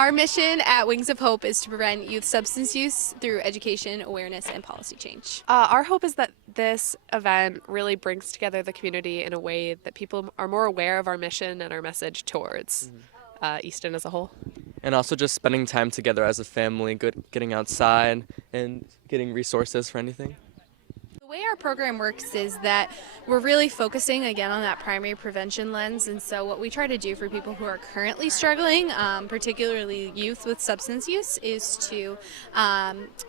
Our mission at Wings of Hope is to prevent youth substance use through education, awareness, and policy change. Our hope is that this event really brings together the community in a way that people are more aware of our mission and our message towards Easton as a whole. And also just spending time together as a family, getting outside and getting resources for anything. The way our program works is that we're really focusing again on that primary prevention lens, and so what we try to do for people who are currently struggling, particularly youth with substance use, is to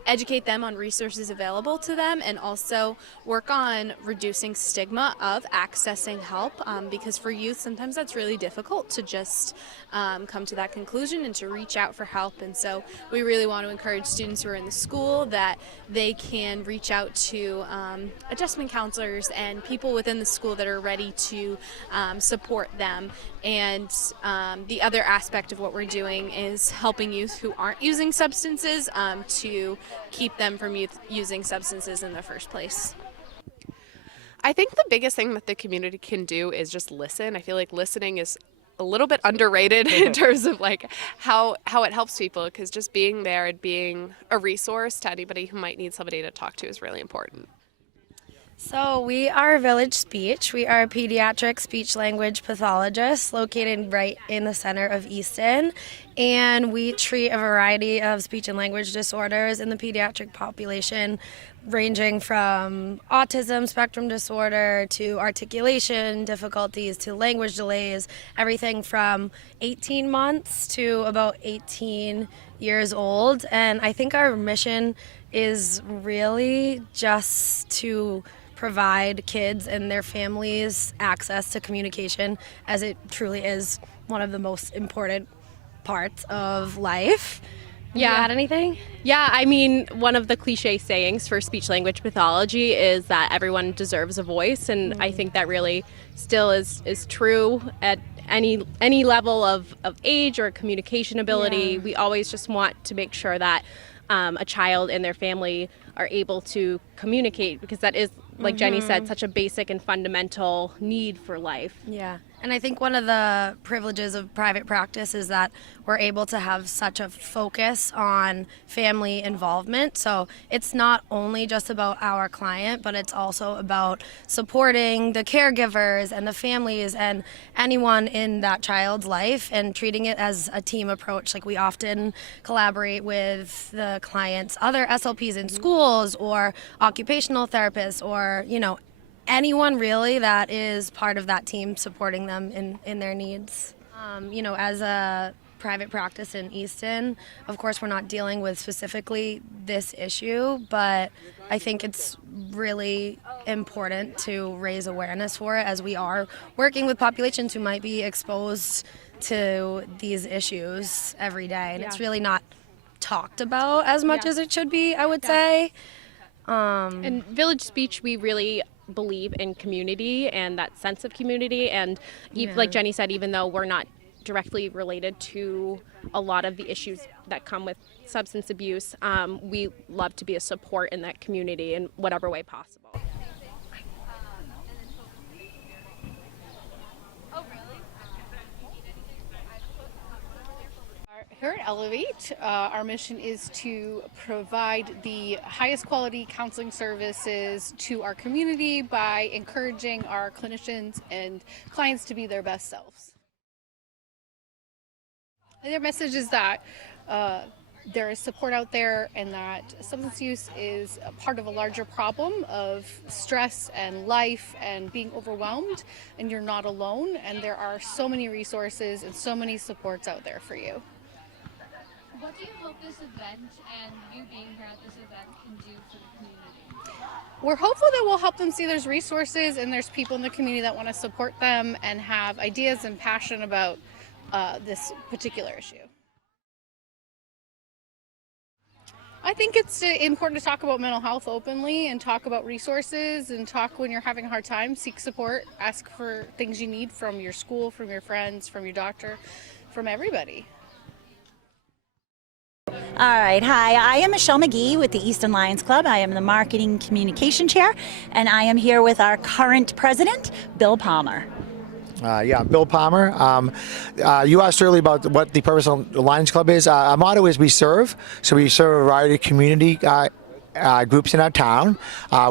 educate them on resources available to them and also work on reducing stigma of accessing help, because for youth sometimes that's really difficult to just come to that conclusion and to reach out for help. And so we really want to encourage students who are in the school that they can reach out to adjustment counselors and people within the school that are ready to support them. And the other aspect of what we're doing is helping youth who aren't using substances to keep them from using substances in the first place. I think the biggest thing that the community can do is just listen. I feel like listening is a little bit underrated in terms of like how it helps people, because just being there and being a resource to anybody who might need somebody to talk to is really important. So we are Village Speech. We are pediatric speech language pathologists located right in the center of Easton, and we treat a variety of speech and language disorders in the pediatric population, ranging from autism spectrum disorder to articulation difficulties to language delays, everything from 18 months to about 18 years old. And I think our mission is really just to provide kids and their families access to communication, as it truly is one of the most important parts of life. Yeah. You add anything? Yeah, I mean, one of the cliche sayings for speech language pathology is that everyone deserves a voice, and I think that really still is true at any level of age or communication ability. Yeah. We always just want to make sure that a child and their family are able to communicate, because that is, like Jenny said, such a basic and fundamental need for life. Yeah, and I think one of the privileges of private practice is that we're able to have such a focus on family involvement. So it's not only just about our client, but it's also about supporting the caregivers and the families and anyone in that child's life, and treating it as a team approach. Like, we often collaborate with the client's other SLPs in schools or occupational therapists, or anyone really that is part of that team, supporting them in their needs. As a private practice in Easton, of course we're not dealing with specifically this issue, but I think it's really important to raise awareness for it, as we are working with populations who might be exposed to these issues every day, and it's really not talked about as much as it should be, I would say. And Village Speech, we really believe in community and that sense of community, and like Jenny said, even though we're not directly related to a lot of the issues that come with substance abuse, we love to be a support in that community in whatever way possible. Here at Elevate, our mission is to provide the highest quality counseling services to our community by encouraging our clinicians and clients to be their best selves. And their message is that there is support out there, and that substance use is a part of a larger problem of stress and life and being overwhelmed, and you're not alone, and there are so many resources and so many supports out there for you. What do you hope this event and you being here at this event can do for the community? We're hopeful that we'll help them see there's resources and there's people in the community that want to support them and have ideas and passion about this particular issue. I think it's important to talk about mental health openly and talk about resources, and talk when you're having a hard time, seek support, ask for things you need from your school, from your friends, from your doctor, from everybody. All right, hi, I am Michelle McGee with the Easton Lions Club. I am the Marketing Communication Chair, and I am here with our current president, Bill Palmer. Yeah, Bill Palmer. You asked earlier about what the purpose of the Lions Club is. Our motto is we serve. So we serve a variety of community groups in our town.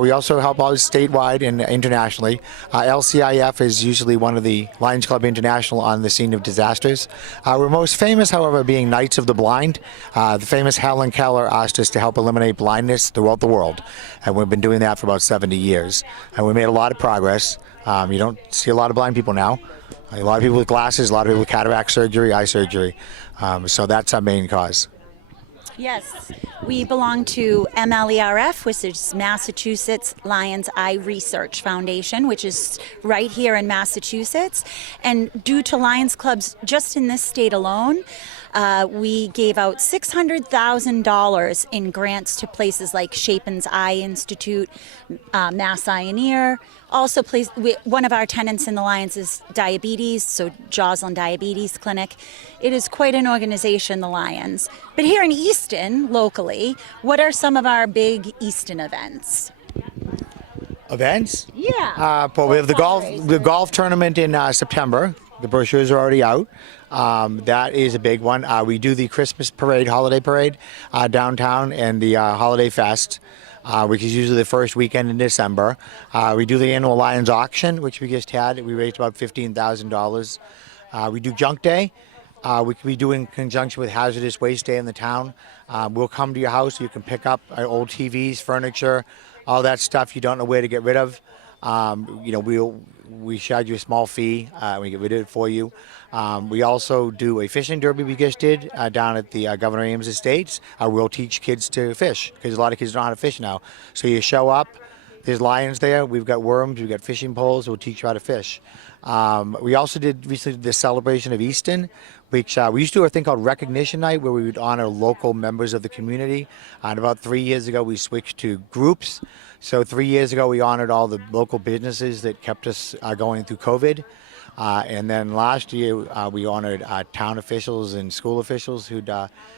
We also help out statewide and internationally. LCIF is usually one of the Lions Club International on the scene of disasters. We're most famous, however, being Knights of the Blind. The famous Helen Keller asked us to help eliminate blindness throughout the world, and we've been doing that for about 70 years. And we made a lot of progress. You don't see a lot of blind people now. A lot of people with glasses, a lot of people with cataract surgery, eye surgery. So that's our main cause. Yes, we belong to MLERF, which is Massachusetts Lions Eye Research Foundation, which is right here in Massachusetts. And due to Lions Clubs just in this state alone, we gave out $600,000 in grants to places like Chapin's Eye Institute, Mass Eye and Ear. Also, one of our tenants in the Lions is diabetes, so Joslin Diabetes Clinic. It is quite an organization, the Lions. But here in Easton, locally, what are some of our big Easton events? Events? Yeah. Well, we have the golf tournament in September. The brochures are already out. That is a big one. We do the Christmas parade, holiday parade downtown, and the holiday fest, which is usually the first weekend in December. We do the annual Lions auction, which we just had. We raised about $15,000. We do Junk Day, which we do in conjunction with Hazardous Waste Day in the town. We'll come to your house. You can pick up old TVs, furniture, all that stuff you don't know where to get rid of. We charge you a small fee. We get rid of it for you. We also do a fishing derby we just did down at the Governor Ames Estates. We'll teach kids to fish because a lot of kids don't know how to fish now. So you show up, there's lions there, we've got worms, we've got fishing poles, we'll teach you how to fish. We also did recently the celebration of Easton, which we used to do a thing called Recognition Night where we would honor local members of the community. And about 3 years ago we switched to groups. So 3 years ago we honored all the local businesses that kept us going through COVID. And then last year we honored town officials and school officials who'd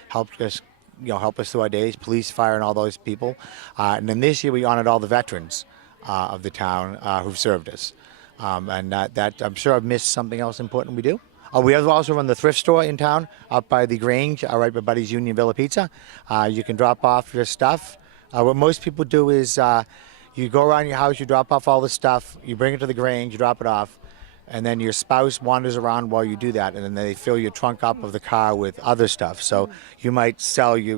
helped us help us through our days, police, fire, and all those people. And then this year we honored all the veterans of the town who've served us. And that I'm sure I've missed something else important we do. We have also run the thrift store in town up by the Grange, right by Buddy's Union Villa Pizza. You can drop off your stuff. What most people do is you go around your house, you drop off all the stuff, you bring it to the Grange, you drop it off, and then your spouse wanders around while you do that, and then they fill your trunk up of the car with other stuff. So you might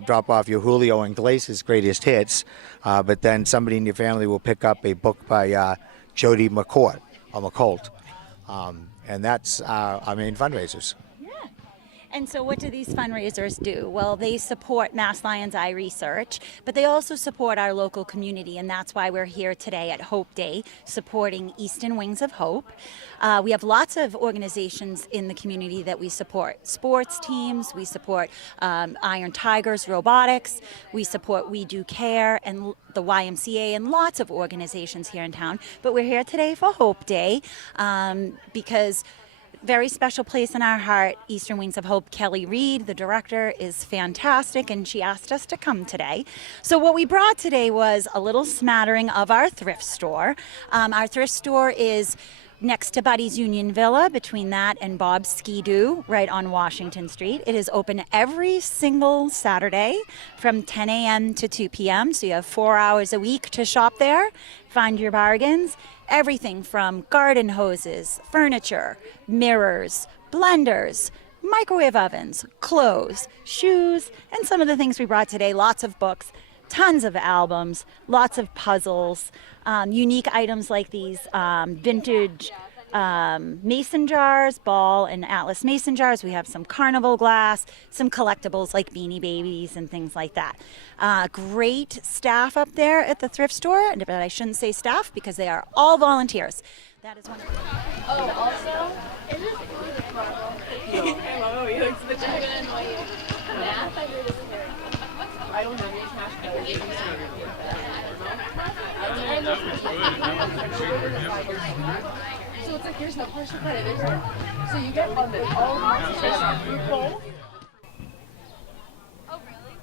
drop off your Julio and Iglesias greatest hits, but then somebody in your family will pick up a book by Jody McCourt or McColt. And that's our main fundraisers. And so what do these fundraisers do? Well, they support Mass Lions Eye Research, but they also support our local community, and that's why we're here today at Hope Day, supporting Easton Wings of Hope. We have lots of organizations in the community that we support. Sports teams, we support Iron Tigers Robotics, we support We Do Care, and the YMCA, and lots of organizations here in town. But we're here today for Hope Day because very special place in our heart, Eastern Wings of Hope. Kelly Reed, the director, is fantastic, and she asked us to come today. So what we brought today was a little smattering of our thrift store. Our thrift store is next to Buddy's Union Villa, between that and Bob's Ski-Doo, right on Washington Street. It is open every single Saturday from 10 a.m. to 2 p.m., so you have 4 hours a week to shop there, find your bargains. Everything from garden hoses, furniture, mirrors, blenders, microwave ovens, clothes, shoes, and some of the things we brought today, lots of books, tons of albums, lots of puzzles, unique items like these vintage mason jars, ball and Atlas mason jars. We have some carnival glass, some collectibles like Beanie Babies and things like that. Great staff up there at the thrift store, but I shouldn't say staff because they are all volunteers. That is one of Oh, also, is this the problem? Hello, he looks the chicken. Math, I really isn't very good. I don't have any cash so it's like here's no partial credit. So you get funded all months through both. Oh really?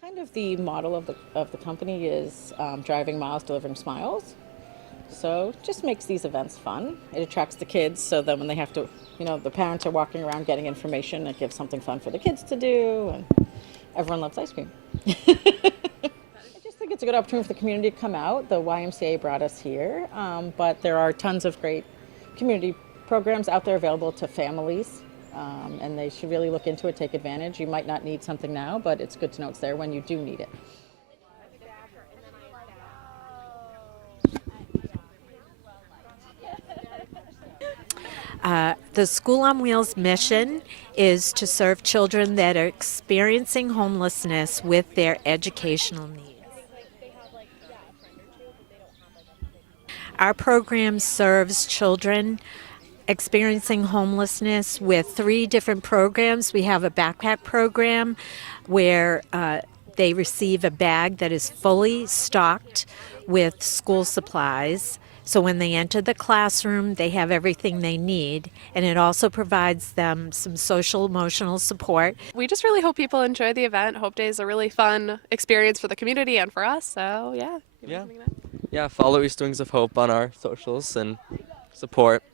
Kind of the model of the company is driving miles, delivering smiles. also just makes these events fun. It attracts the kids so that when they have to, the parents are walking around getting information, it gives something fun for the kids to do, and everyone loves ice cream. I just think it's a good opportunity for the community to come out. The YMCA brought us here, but there are tons of great community programs out there available to families, and they should really look into it, take advantage. You might not need something now, but it's good to know it's there when you do need it. The School on Wheels mission is to serve children that are experiencing homelessness with their educational needs. Our program serves children experiencing homelessness with 3 different programs. We have a backpack program where they receive a bag that is fully stocked with school supplies. So when they enter the classroom, they have everything they need, and it also provides them some social emotional support. We just really hope people enjoy the event. Hope Day is a really fun experience for the community and for us, so yeah. Yeah, follow Easton Wings of Hope on our socials and support.